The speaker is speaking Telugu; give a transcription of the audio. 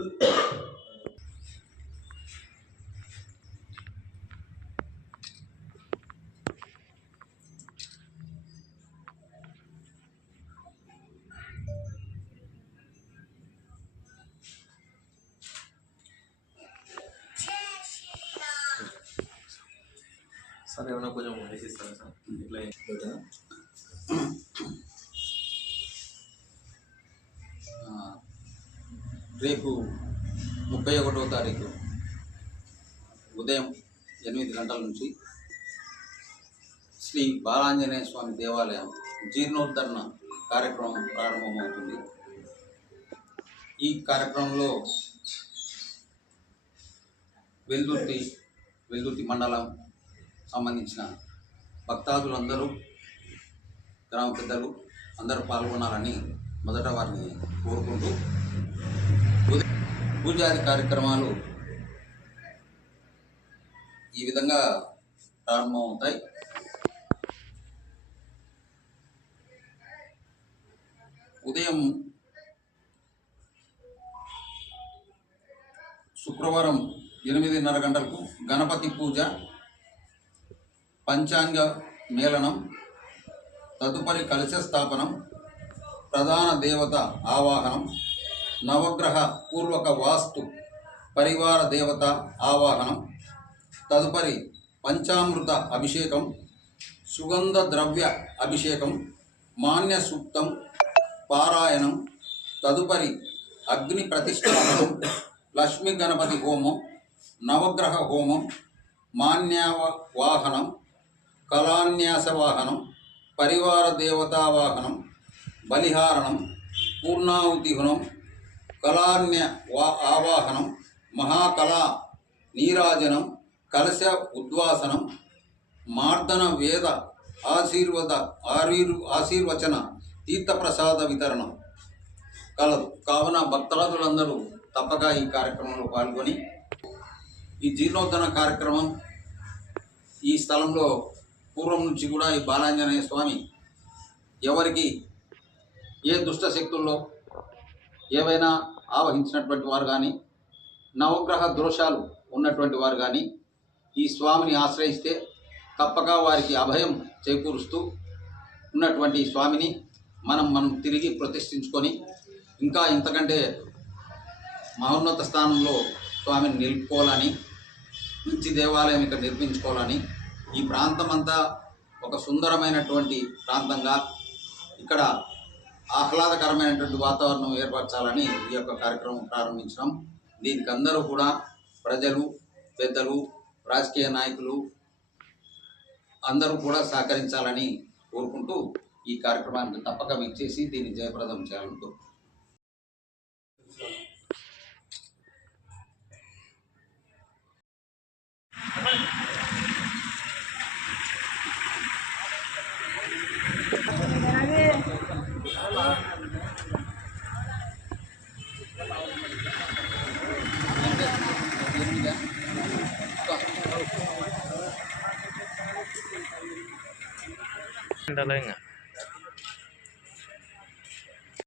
సార్ ఏమైనా కొంచెం వేసిస్తారా సార్ ఇట్లా రేపు 31వ తారీఖు ఉదయం 8 గంటల నుంచి శ్రీ బాలాంజనేయ స్వామి దేవాలయం జీర్ణోద్ధరణ కార్యక్రమం ప్రారంభమవుతుంది. ఈ కార్యక్రమంలో వెల్దుర్తి మండలం సంబంధించిన భక్తాదులందరూ, గ్రామ పెద్దలు అందరూ పాల్గొనాలని మొదట వారిని కోరుకుంటూ పూజాది కార్యక్రమాలు ఈ విధంగా ప్రారంభమవుతాయి. ఉదయం శుక్రవారం 8:30 గంటలకు గణపతి పూజ, పంచాంగ మేళనం, తదుపరి కలశ స్థాపనం, ప్రధాన దేవత ఆవాహనం, నవగ్రహ పూర్వక వాస్తు పరివార దేవత ఆవాహనం, తదుపరి పంచామృత అభిషేకం, సుగంధ ద్రవ్య అభిషేకం, మాన్య సూక్తం పారాయణం, తదుపరి అగ్ని ప్రతిష్టాపనం, లక్ష్మీ గణపతి హోమం, నవగ్రహ హోమం, మాన్యవాహనం, కళాన్యాస వాహనం, పరివార దేవతావాహనం, బలిహారణం, పూర్ణాహుతి హునం, కళాన్య ఆవాహనం, మహాకళా నీరాజనం, కలశ ఉద్వాసనం, మార్దన వేద ఆశీర్వచన తీర్థప్రసాద వితరణం కలదు. కావున భక్తులందరూ తప్పక ఈ కార్యక్రమంలో పాల్గొని ఈ జీర్ణోద్ధరణ కార్యక్రమం ఈ స్థలంలో పూర్వం నుంచి కూడా ఈ బాలాంజనేయ స్వామి ఎవరికి ఏ దుష్ట శక్తుల్లో ఏవైనా ఆవహించినటువంటి వారు కానీ, నవగ్రహ దోషాలు ఉన్నటువంటి వారు కానీ ఈ స్వామిని ఆశ్రయిస్తే తప్పక వారికి అభయం చేకూరుస్తూ ఉన్నటువంటి ఈ స్వామిని మనం తిరిగి ప్రతిష్ఠించుకొని ఇంకా ఇంతకంటే మహోన్నత స్థానంలో స్వామిని నిలుపుకోవాలని, మంచి దేవాలయం ఇక్కడ నిర్మించుకోవాలని, ఈ ప్రాంతమంతా ఒక సుందరమైనటువంటి ప్రాంతంగా ఇక్కడ ఆహ్లాదకరమైనటువంటి వాతావరణం ఏర్పరచాలని ఈ యొక్క కార్యక్రమం ప్రారంభించడం. దీనికి అందరూ కూడా ప్రజలు, పెద్దలు, రాజకీయ నాయకులు అందరూ కూడా సహకరించాలని కోరుకుంటూ ఈ కార్యక్రమానికి తప్పక విచ్చేసి దీన్ని జయప్రదం చేయాలని కోరుకుంటున్నాను. Kendalanya